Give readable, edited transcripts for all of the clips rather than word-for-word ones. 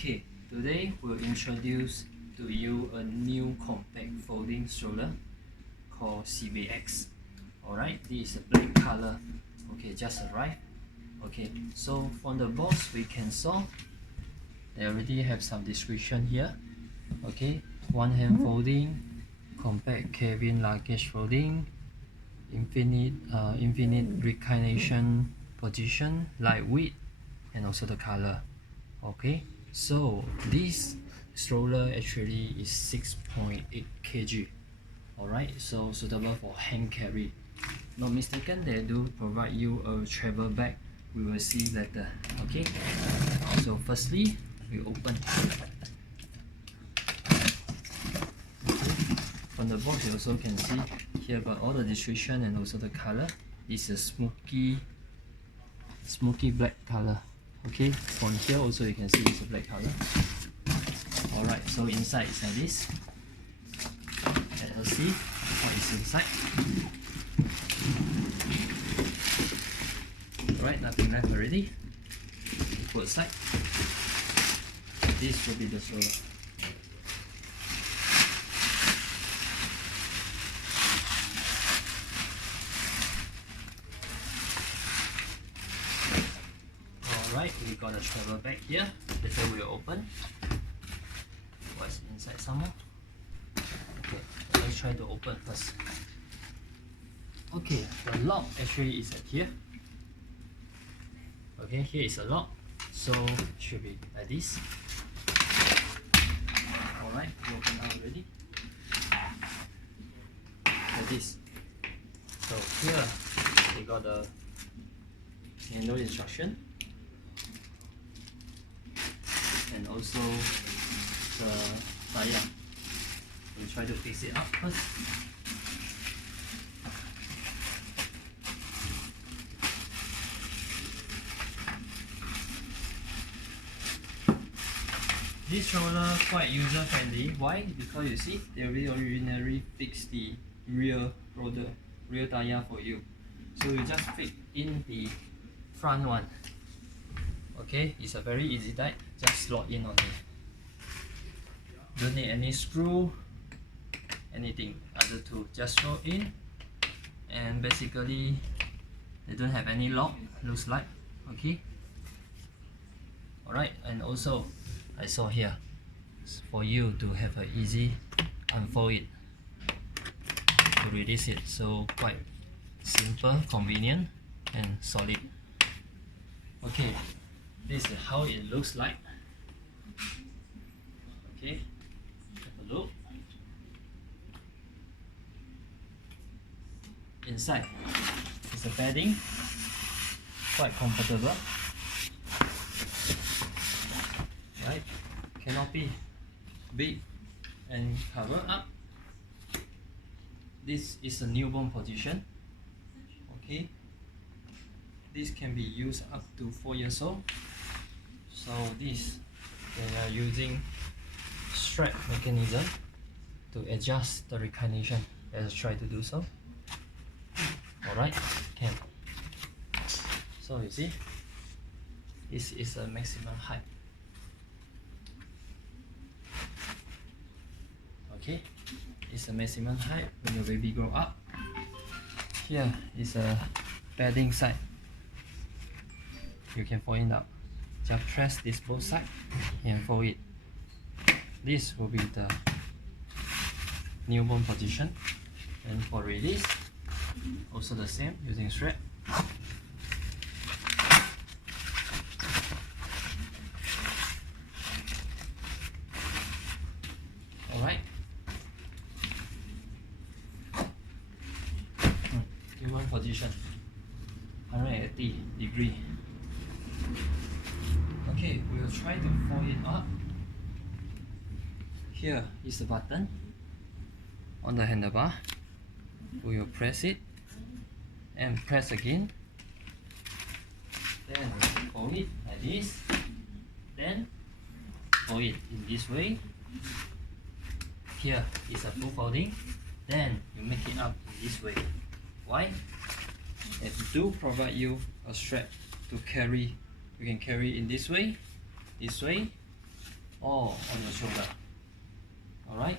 Okay, today we'll introduce to you a new compact folding stroller called CBX. Alright, this is a black color. Okay, just arrived. Okay, so from the box we can saw they already have some description here. Okay, one hand folding, compact cabin luggage folding, infinite reclination position, lightweight, and also the color. Okay, so this stroller actually is 6.8 kg. Alright, so suitable for hand carry. Not mistaken, they do provide you a travel bag. We will see later. Okay, so firstly we open. From the box you also can see here about all the description and also the color. This is smoky black color. Okay, from here also you can see it's a black color. Alright, so inside is like this. Let us see what is inside. Alright, nothing left already. Put aside. This will be the stroller. Alright, we got a travel bag here. Later we'll open. What's inside some more? Okay, let's try to open first. Okay, the lock actually is at here. Okay, here is a lock, so it should be like this. Alright, we open out already. Like this. So here we got the manual instruction and also the tire. We'll try to fix it up first. This stroller quite user friendly. Why? Because you see, they originally fixed the rear tire for you. So you just fit in the front one. Okay, it's a very easy type. Just slot in on it. Don't need any screw, anything other to just slot in. And basically, they don't have any lock. Looks like. Okay. Alright, and also I saw here for you to have an easy unfold it to release it, so quite simple, convenient and solid. Okay, this is how it looks like. Okay, have a look. Inside is a bedding, quite comfortable. Right, Canopy, big and cover up. This is a newborn position. Okay, this can be used up to 4 years old. So this, they are using strap mechanism to adjust the reclination. Let's try to do so. Alright, can. So you see, this is a maximum height. Okay, it's a maximum height when your baby grow up. Here is a bedding side. You can fold it up. Just press this both side and fold it. This will be the newborn position. And for release, also the same using strap. Alright. Newborn position, 180 degree. Okay, we will try to fold it up. Here is the button on the handlebar. We will press it and press again. Then fold it like this. Then fold it in this way. Here is a full folding. Then you make it up in this way. Why? It do provide you a strap to carry. You can carry in this way, or on your shoulder. Alright,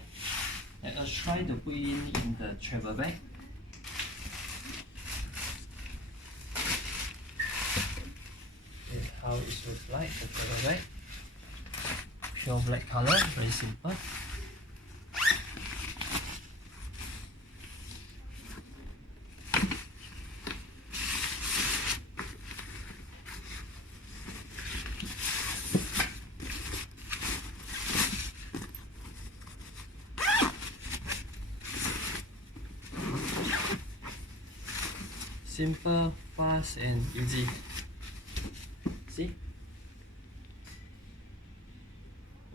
let us try to put in the travel bag. This is how it looks like, the travel bag. Pure black color, very simple. Simple, fast and easy. See?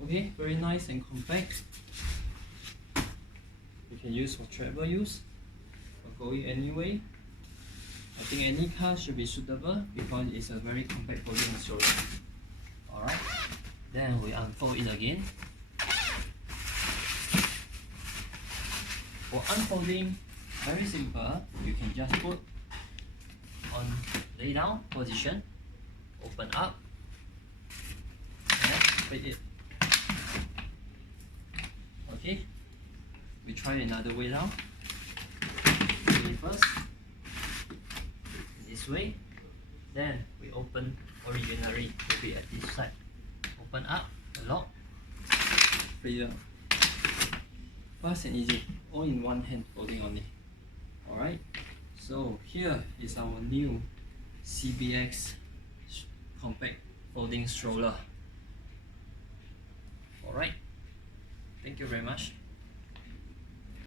Okay, very nice and compact. You can use for travel use, for going anyway. I think any car should be suitable because it's a very compact folding stroller. Alright, then we unfold it again. For unfolding, very simple. You can just put on lay down position, open up, and fit it. Okay, we try another way now. First, this way, then we open originally to be at this side. Open up, lock, free up. Fast and easy, all in one hand folding only. Alright, so here is our new CBX compact folding stroller. Alright, thank you very much.